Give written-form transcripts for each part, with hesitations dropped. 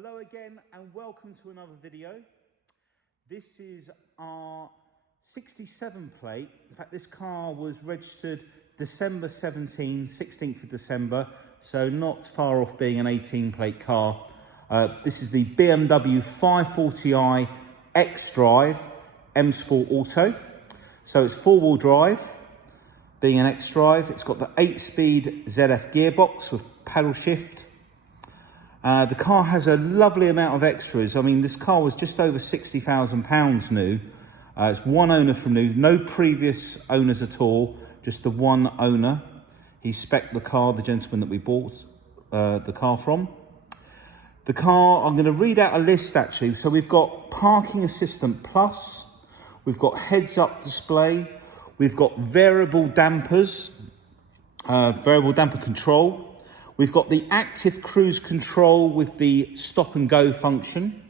Hello again and welcome to another video. This is our 67 plate. In fact, this car was registered December 17, 16th of December, so not far off being an 18 plate car. This is the BMW 540i Xdrive M Sport Auto. So it's four-wheel drive, being an Xdrive. It's got the 8-speed ZF gearbox with paddle shift. The car has a lovely amount of extras. I mean, this car was just over £60,000 new. It's one owner from new, no previous owners at all, just the one owner. He spec'd the car, the gentleman that we bought the car from. The car, I'm going to read out a list actually. So we've got Parking Assistant Plus, we've got heads-up display, we've got variable dampers, variable damper control. We've got the active cruise control with the stop and go function.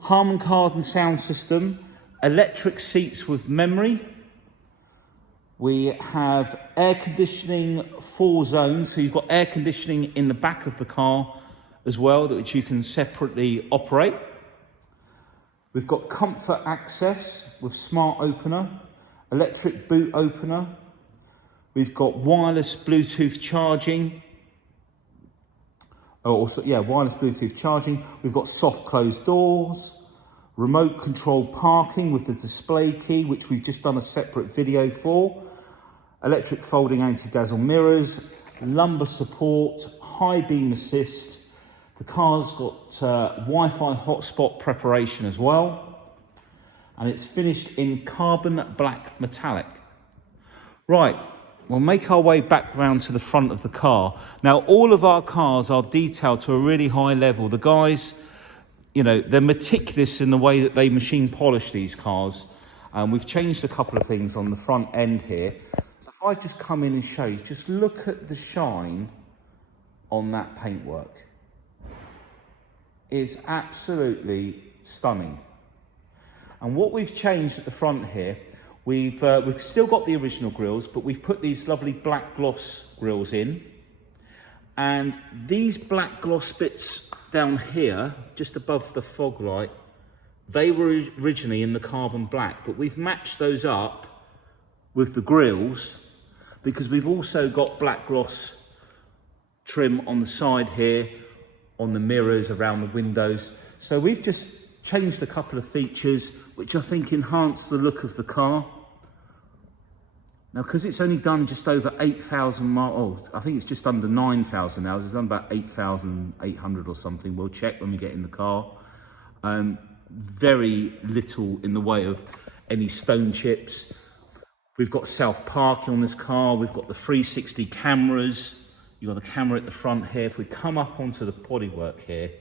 Harman Kardon sound system. Electric seats with memory. We have air conditioning 4 zones. So you've got air conditioning in the back of the car as well, which you can separately operate. We've got comfort access with smart opener. Electric boot opener. We've got wireless Bluetooth charging. Wireless Bluetooth charging. We've got soft closed doors, remote control parking with the display key, which we've just done a separate video for. Electric folding anti-dazzle mirrors, lumbar support, high beam assist. The car's got Wi-Fi hotspot preparation as well. And it's finished in carbon black metallic. Right. We'll make our way back round to the front of the car. Now, all of our cars are detailed to a really high level. The guys, you know, they're meticulous in the way that they machine polish these cars. We've changed a couple of things on the front end here. So if I just come in and show you, just look at the shine on that paintwork. It's absolutely stunning. And what we've changed at the front here, we've still got the original grills, but we've put these lovely black gloss grills in. And these black gloss bits down here, just above the fog light, they were originally in the carbon black, but we've matched those up with the grills because we've also got black gloss trim on the side here, on the mirrors, around the windows. So we've just changed a couple of features which I think enhance the look of the car. Now, because it's only done just over 8,000 miles, I think it's just under 9,000 now. It's done about 8,800 or something. We'll check when we get in the car. Very little in the way of any stone chips. We've got self-parking on this car. We've got the 360 cameras. You've got the camera at the front here. If we come up onto the bodywork here,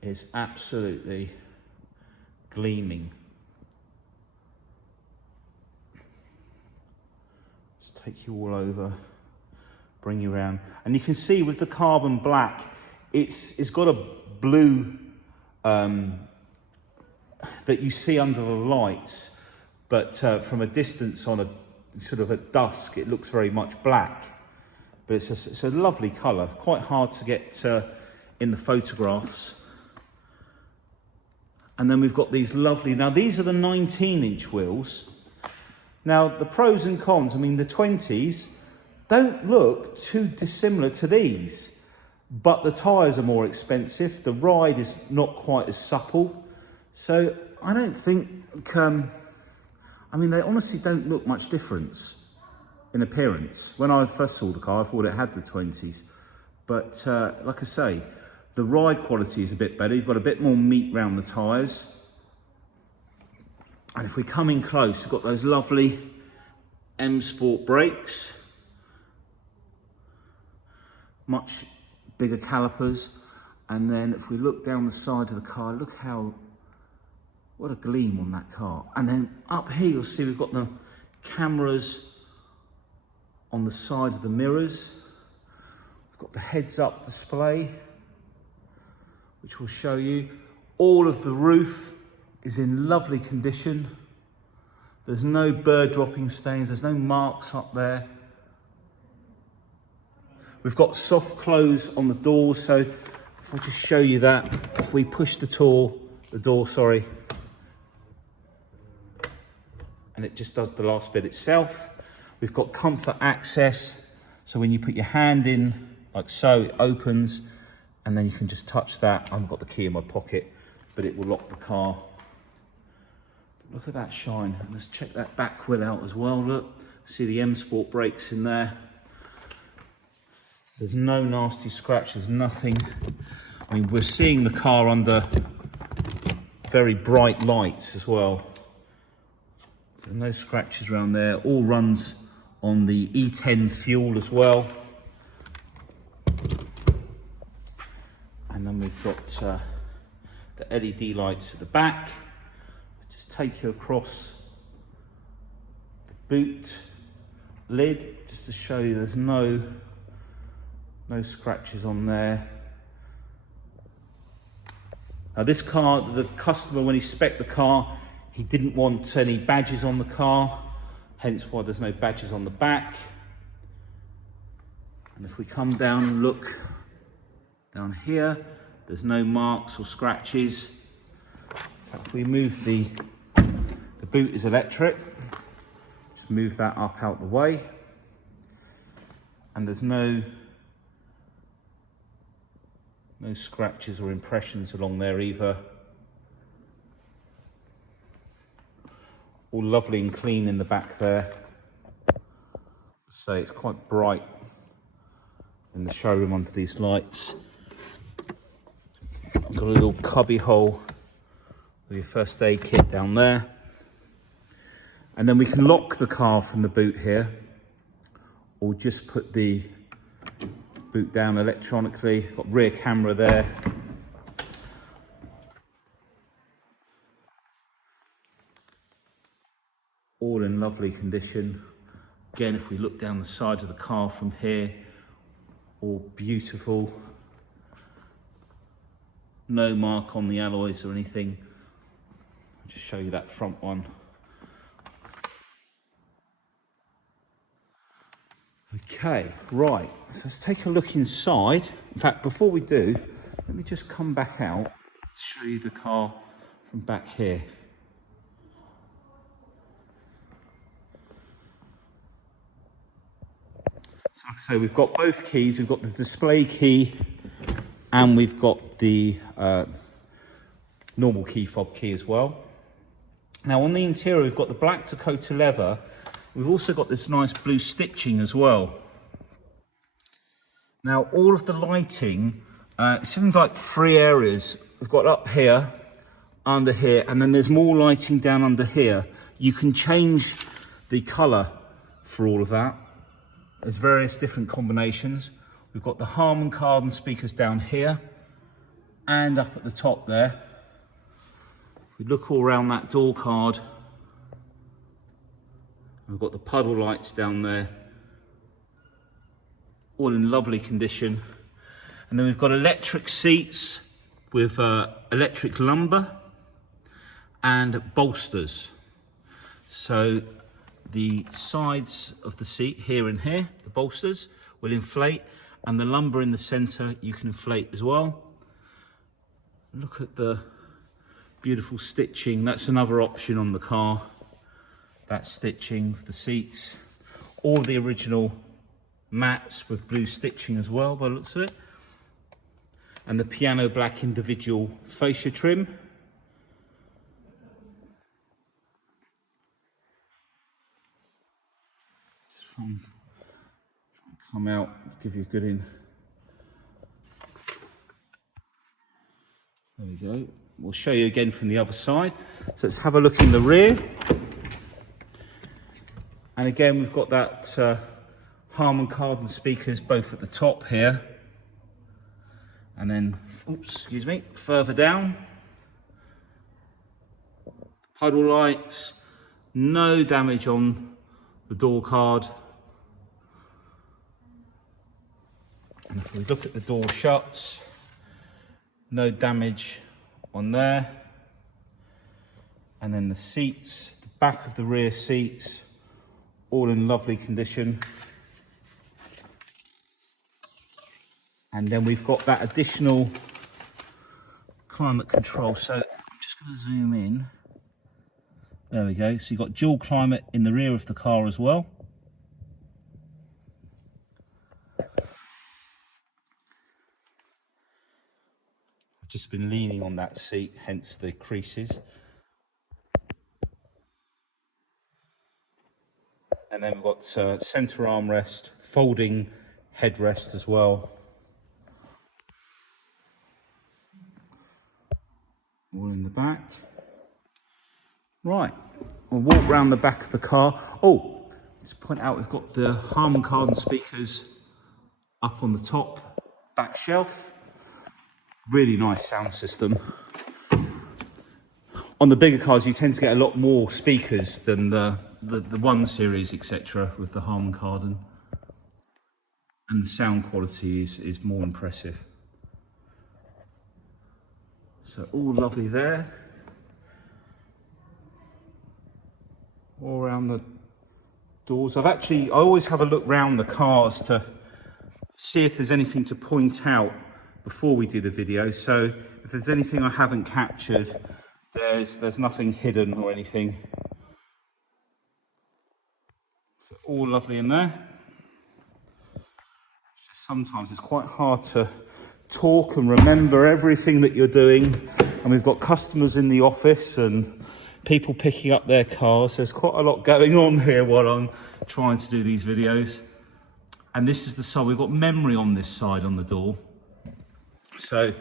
it's absolutely gleaming. Just take you all over, bring you around. And you can see with the carbon black, it's got a blue that you see under the lights, but from a distance on a sort of at dusk, it looks very much black. But it's a lovely colour, quite hard to get in the photographs. And then we've got these lovely, now these are the 19-inch wheels. Now the pros and cons, I mean the 20s don't look too dissimilar to these, but the tyres are more expensive. The ride is not quite as supple. So I don't think, I mean they honestly don't look much difference in appearance. When I first saw the car, I thought it had the 20s. But like I say, the ride quality is a bit better. You've got a bit more meat around the tyres. And if we come in close, we've got those lovely M Sport brakes. Much bigger calipers. And then if we look down the side of the car, look what a gleam on that car. And then up here, you'll see we've got the cameras on the side of the mirrors. We've got the heads-up display, which will show you. All of the roof is in lovely condition. There's no bird dropping stains, there's no marks up there. We've got soft close on the door, so if I just show you that, if we push the door, and it just does the last bit itself. We've got comfort access, so when you put your hand in, like so, it opens, and then you can just touch that. I've got the key in my pocket, but it will lock the car. Look at that shine. And let's check that back wheel out as well. Look, see the M Sport brakes in there. There's no nasty scratches, nothing. I mean, we're seeing the car under very bright lights as well. So no scratches around there. All runs on the E10 fuel as well. And then we've got the LED lights at the back. Just take you across the boot lid, just to show you there's no scratches on there. Now this car, the customer, when he spec'd the car, he didn't want any badges on the car, hence why there's no badges on the back. And if we come down and look down here, there's no marks or scratches. If we move the boot is electric, just move that up out the way, and there's no scratches or impressions along there either. All lovely and clean in the back there. So it's quite bright in the showroom under these lights. I've got a little cubby hole with your first aid kit down there. And then we can lock the car from the boot here, or just put the boot down electronically. Got rear camera there. All in lovely condition. Again, if we look down the side of the car from here, all beautiful. No mark on the alloys or anything. I'll just show you that front one. Okay, right, so let's take a look inside. In fact, before we do, let me just come back out and show you the car from back here. So like I say, we've got both keys. We've got the display key and we've got the normal key fob key as well. Now on the interior, we've got the black Dakota leather. We've also got this nice blue stitching as well. Now all of the lighting, it's in like 3 areas. We've got up here, under here, and then there's more lighting down under here. You can change the colour for all of that. There's various different combinations. We've got the Harman Kardon speakers down here and up at the top there. We look all around that door card. We've got the puddle lights down there, all in lovely condition. And then we've got electric seats with electric lumbar and bolsters. So the sides of the seat here and here, the bolsters, will inflate, and the lumbar in the center you can inflate as well. Look at the beautiful stitching. That's another option on the car. That stitching, the seats, all the original mats with blue stitching as well by the looks of it, and the piano black individual fascia trim. Just come out, give you a good in. There we go. We'll show you again from the other side. So let's have a look in the rear. And again, we've got that Harman Kardon speakers both at the top here. And then, oops, excuse me, further down. Puddle lights, no damage on the door card. And if we look at the door shuts, no damage on there. And then the seats, the back of the rear seats, all in lovely condition. And then we've got that additional climate control. So I'm just going to zoom in. There we go. So you've got dual climate in the rear of the car as well. I've just been leaning on that seat, hence the creases. And then we've got centre armrest, folding headrest as well. All in the back. Right, we'll walk round the back of the car. Oh, just point out we've got the Harman Kardon speakers up on the top back shelf. Really nice sound system. On the bigger cars, you tend to get a lot more speakers than the 1 Series, etc., with the Harman Kardon. And the sound quality is more impressive. So all lovely there. All around the doors. I always have a look round the cars to see if there's anything to point out before we do the video. So if there's anything I haven't captured, there's nothing hidden or anything. So all lovely in there. Just sometimes it's quite hard to talk and remember everything that you're doing, and we've got customers in the office and people picking up their cars. There's quite a lot going on here while I'm trying to do these videos. And this is the side, we've got memory on this side on the door. So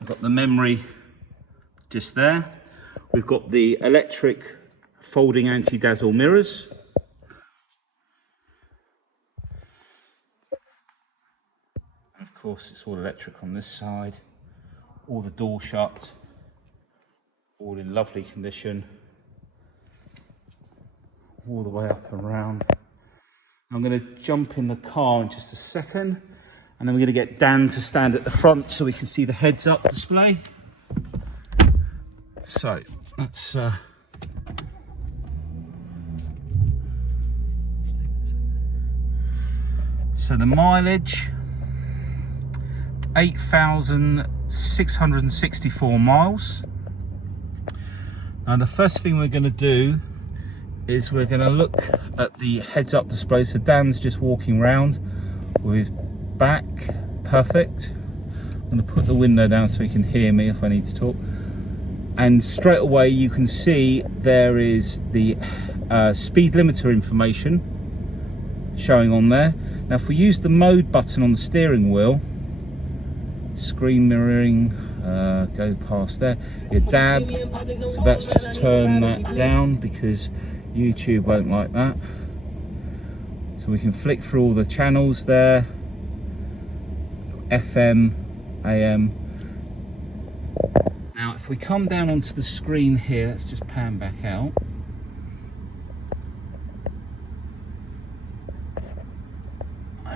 I've got the memory just there. We've got the electric folding anti-dazzle mirrors. And of course it's all electric on this side. All the door shut, all in lovely condition. All the way up and around. I'm going to jump in the car in just a second, and then we're going to get Dan to stand at the front so we can see the heads-up display. So that's so the mileage, 8,664 miles. Now the first thing we're going to do is we're going to look at the heads-up display. So Dan's just walking around with his back perfect. I'm going to put the window down so he can hear me if I need to talk. And straight away you can see there is the speed limiter information showing on there. Now if we use the mode button on the steering wheel, screen mirroring, go past there, your dab, so that's just turn that down because YouTube won't like that. So we can flick through all the channels there, FM, AM. Now if we come down onto the screen here, let's just pan back out.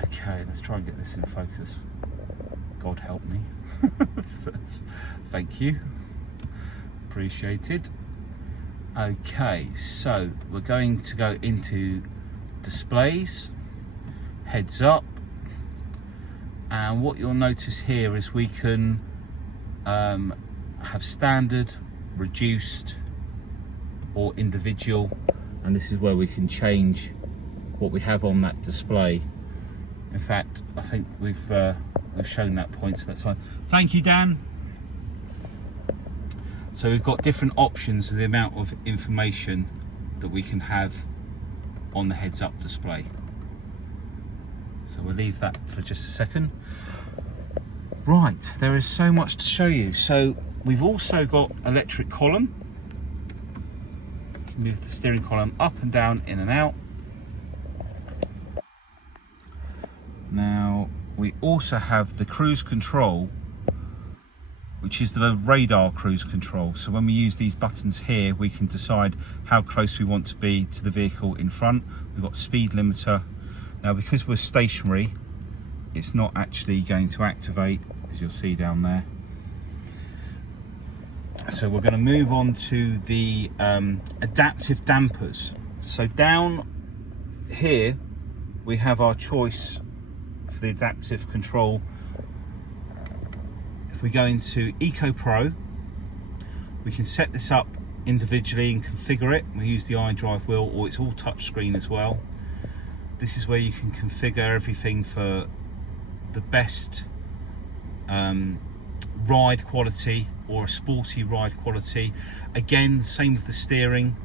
Okay, let's try and get this in focus. God help me. Thank you, appreciated. Okay, so we're going to go into displays, heads up, and what you'll notice here is we can have standard, reduced, or individual, and this is where we can change what we have on that display. In fact, I think we've shown that point, so that's fine. Thank you, Dan. So we've got different options of the amount of information that we can have on the heads-up display. So we'll leave that for just a second. Right, there is so much to show you. So we've also got electric column. Move the steering column up and down, in and out. Now we also have the cruise control, which is the radar cruise control. So when we use these buttons here, we can decide how close we want to be to the vehicle in front. We've got speed limiter. Now because we're stationary, it's not actually going to activate, as you'll see down there. So we're going to move on to the adaptive dampers. So down here we have our choice for the adaptive control If we go into Eco Pro, we can set this up individually and configure it. We use the iDrive wheel, or it's all touchscreen as well. This is where you can configure everything for the best ride quality or a sporty ride quality. Again, same with the steering.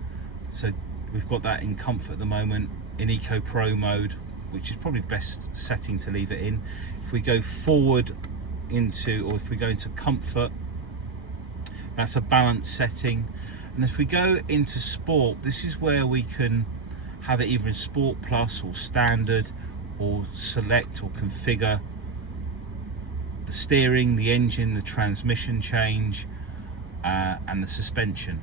So we've got that in comfort at the moment, in Eco Pro mode, which is probably the best setting to leave it in. If we go forward into, or if we go into comfort, that's a balanced setting. And if we go into sport, this is where we can have it either in Sport Plus or Standard, or select or configure the steering, the engine, the transmission change, and the suspension.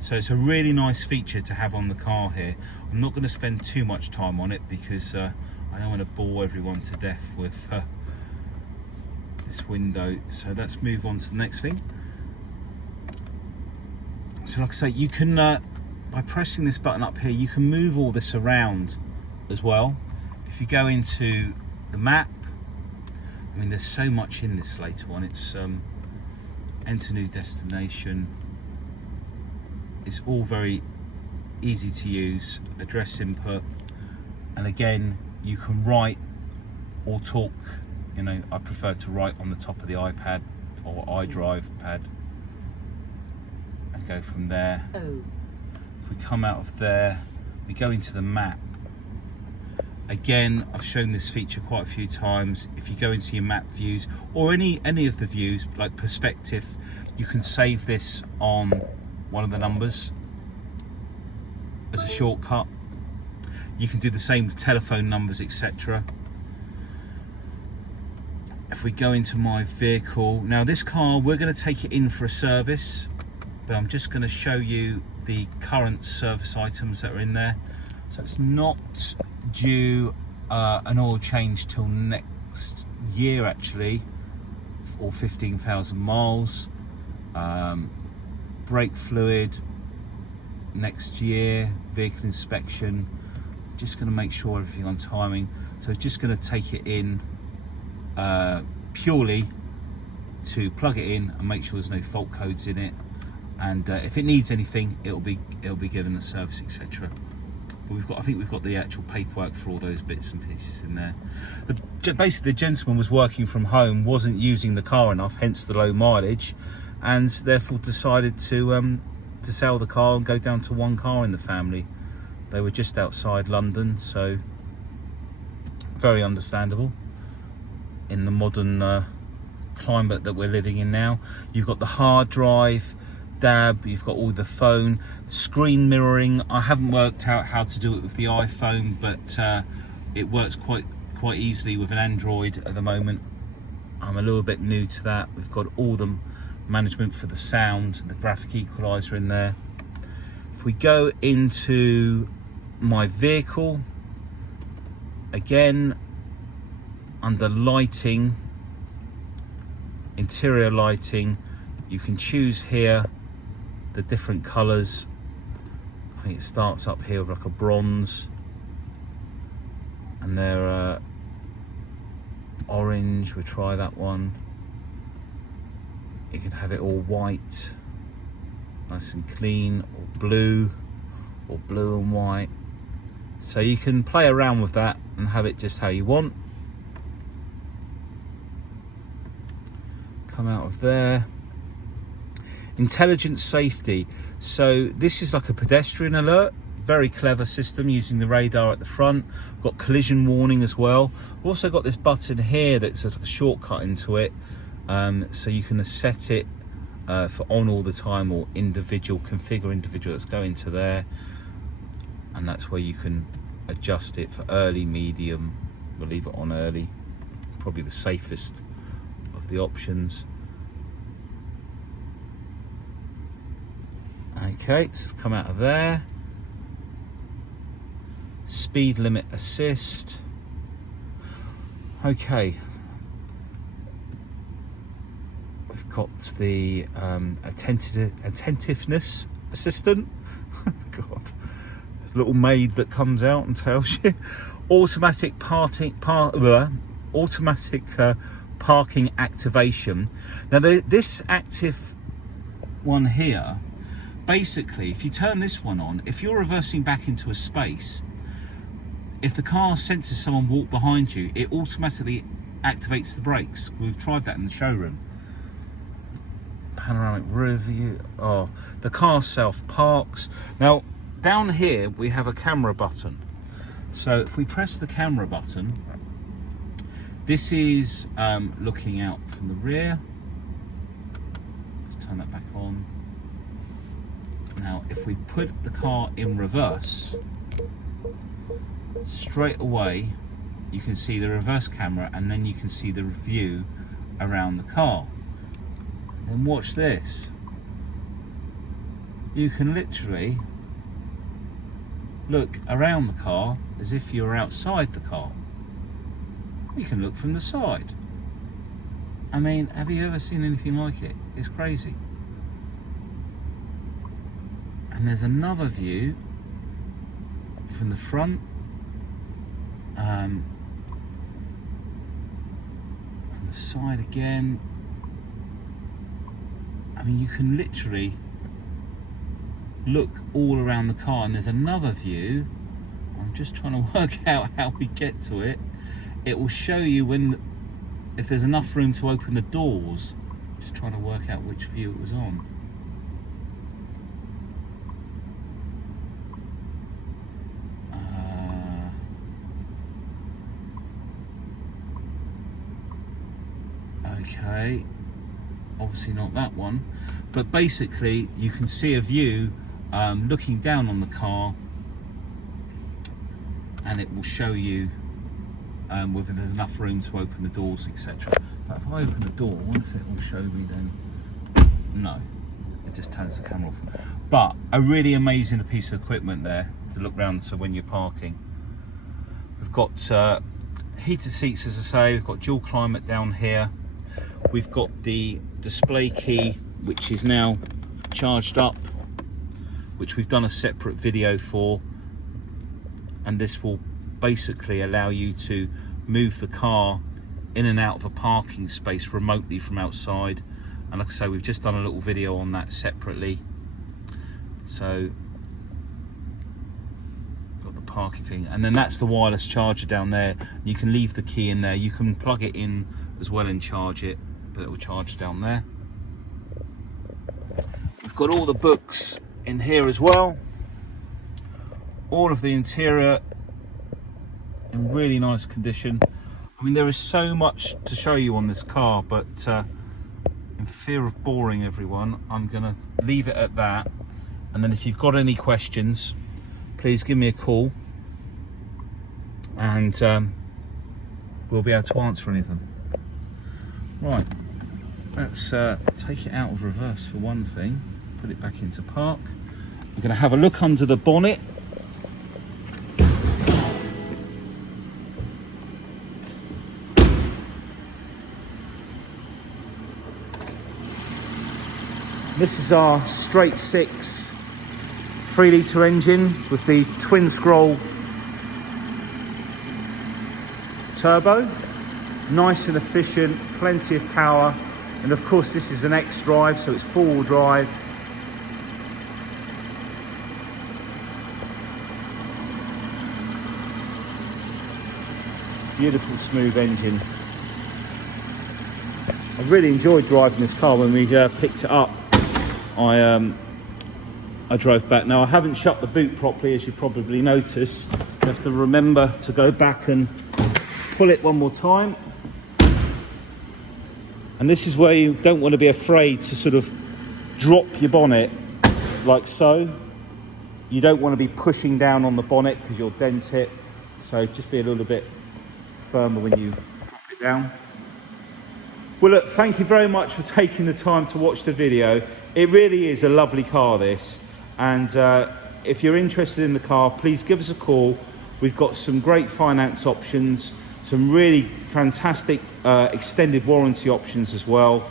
So it's a really nice feature to have on the car here. I'm not going to spend too much time on it because I don't want to bore everyone to death with this window. So let's move on to the next thing. So like I say, you can, by pressing this button up here, you can move all this around as well. If you go into the map, I mean, there's so much in this later on. It's enter new destination. It's all very easy to use. Address input, and again, you can write or talk. You know, I prefer to write on the top of the iPad or iDrive pad, and go from there. If we come out of there, we go into the map. Again, I've shown this feature quite a few times. If you go into your map views, or any of the views, like perspective, you can save this on one of the numbers as a shortcut. You can do the same with telephone numbers, etc. If we go into my vehicle, now this car, we're going to take it in for a service, but I'm just going to show you the current service items that are in there. So it's not due an oil change till next year actually, or 15,000 miles. Brake fluid next year, vehicle inspection. Just going to make sure everything on timing. So it's just going to take it in purely to plug it in and make sure there's no fault codes in it, and if it needs anything, it'll be given a service, etc. But I think we've got the actual paperwork for all those bits and pieces in there. Basically, the gentleman was working from home, wasn't using the car enough, hence the low mileage, and therefore decided to sell the car and go down to one car in the family. They were just outside London, so very understandable in the modern climate that we're living in now. You've got the hard drive, DAB, you've got all the phone, screen mirroring. I haven't worked out how to do it with the iPhone, but it works quite easily with an Android at the moment. I'm a little bit new to that. We've got all the management for the sound, the graphic equalizer in there. If we go into my vehicle, again, under lighting, interior lighting, you can choose here the different colors. I think it starts up here with like a bronze, and they're orange. We'll try that one. You can have it all white, nice and clean, or blue and white. So you can play around with that and have it just how you want. Come out of there. Intelligent safety. So this is like a pedestrian alert. Very clever system using the radar at the front. Got collision warning as well. We've also got this button here that's like a shortcut into it. So you can set it for on all the time, or individual, configure individual. Let's go into there, and that's where you can adjust it for early, medium. We'll leave it on early, probably the safest of the options. Okay, so let's come out of there. Speed limit assist. Okay, we've got the attentiveness assistant. God, little maid that comes parking activation. Now this active one here, basically if you turn this one on, if you're reversing back into a space, if the car senses someone walk behind you, it automatically activates the brakes. We've tried that in the showroom. Panoramic rear view. Oh, the car self parks. Now down here we have a camera button. So if we press the camera button, this is looking out from the rear. Let's turn that back on. Now if we put the car in reverse, straight away you can see the reverse camera, and then you can see the view around the car. And watch this. You can literally look around the car as if you're outside the car. You can look from the side. I mean, have you ever seen anything like it? It's crazy. And there's another view from the front. From the side again. I mean, you can literally look all around the car, and there's another view. I'm just trying to work out how we get to it. It will show you if there's enough room to open the doors. Just trying to work out which view it was on. Okay, obviously not that one, but basically you can see a view looking down on the car, and it will show you whether there's enough room to open the doors, etc. But if I open the door, I wonder if it will show me then. No, it just turns the camera off. But a really amazing piece of equipment there to look round. So when you're parking, we've got heated seats, as I say. We've got dual climate down here. We've got the display key, which is now charged up, which we've done a separate video for, and this will basically allow you to move the car in and out of a parking space remotely from outside. And like I say, we've just done a little video on that separately. So got the parking thing, and then that's the wireless charger down there. You can leave the key in there, you can plug it in as well and charge it, but it will charge down there. We've got all the books in here as well. All of the interior in really nice condition. I mean, there is so much to show you on this car, but in fear of boring everyone, I'm gonna leave it at that. And then if you've got any questions, please give me a call, and we'll be able to answer anything. Right, let's take it out of reverse for one thing, put it back into park. We're going to have a look under the bonnet. This is our straight six 3-litre engine with the twin scroll turbo. Nice and efficient, plenty of power, and of course this is an Xdrive, so it's four-wheel drive. Beautiful smooth engine. I really enjoyed driving this car. When we picked it up, I drove back. Now I haven't shut the boot properly, as you probably noticed. You have to remember to go back and pull it one more time. And this is where you don't want to be afraid to sort of drop your bonnet like so. You don't want to be pushing down on the bonnet because you'll dent it. So just be a little bit firmer when you drop it down. Well, look, thank you very much for taking the time to watch the video. It really is a lovely car, this. And if you're interested in the car, please give us a call. We've got some great finance options, some really fantastic extended warranty options as well.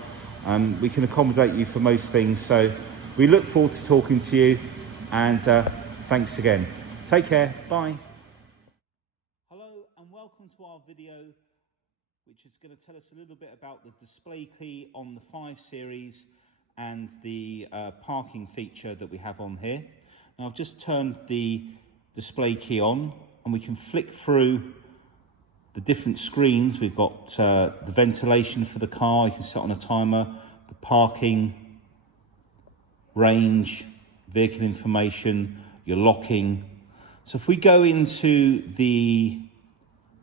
We can accommodate you for most things. So we look forward to talking to you, and thanks again. Take care. Bye. Hello and welcome to our video which is going to tell us a little bit about the display key on the 5 Series and the parking feature that we have on here. Now I've just turned the display key on and we can flick through the different screens. We've got the ventilation for the car, you can set on a timer, the parking, range, vehicle information, your locking. So if we go into the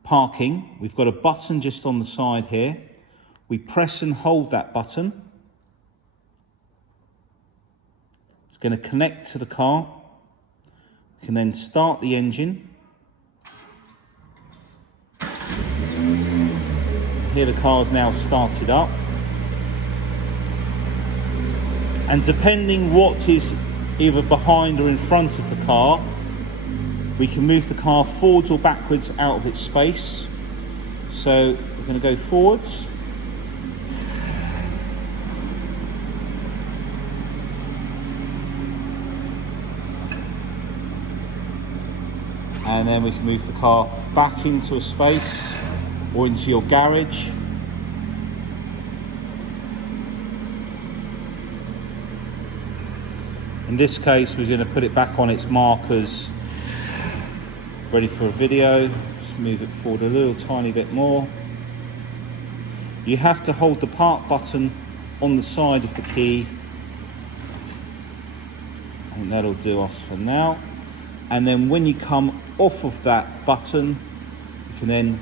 parking, we've got a button just on the side here. We press and hold that button. It's going to connect to the car. We can then start the engine. Here the car's now started up. And depending what is either behind or in front of the car, we can move the car forwards or backwards out of its space. So we're going to go forwards. And then we can move the car back into a space or into your garage. In this case, we're going to put it back on its markers, ready for a video. Just move it forward a little tiny bit more. You have to hold the park button on the side of the key. I think that'll do us for now. And then when you come off of that button, you can then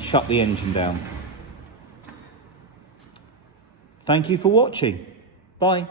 shut the engine down. Thank you for watching. Bye.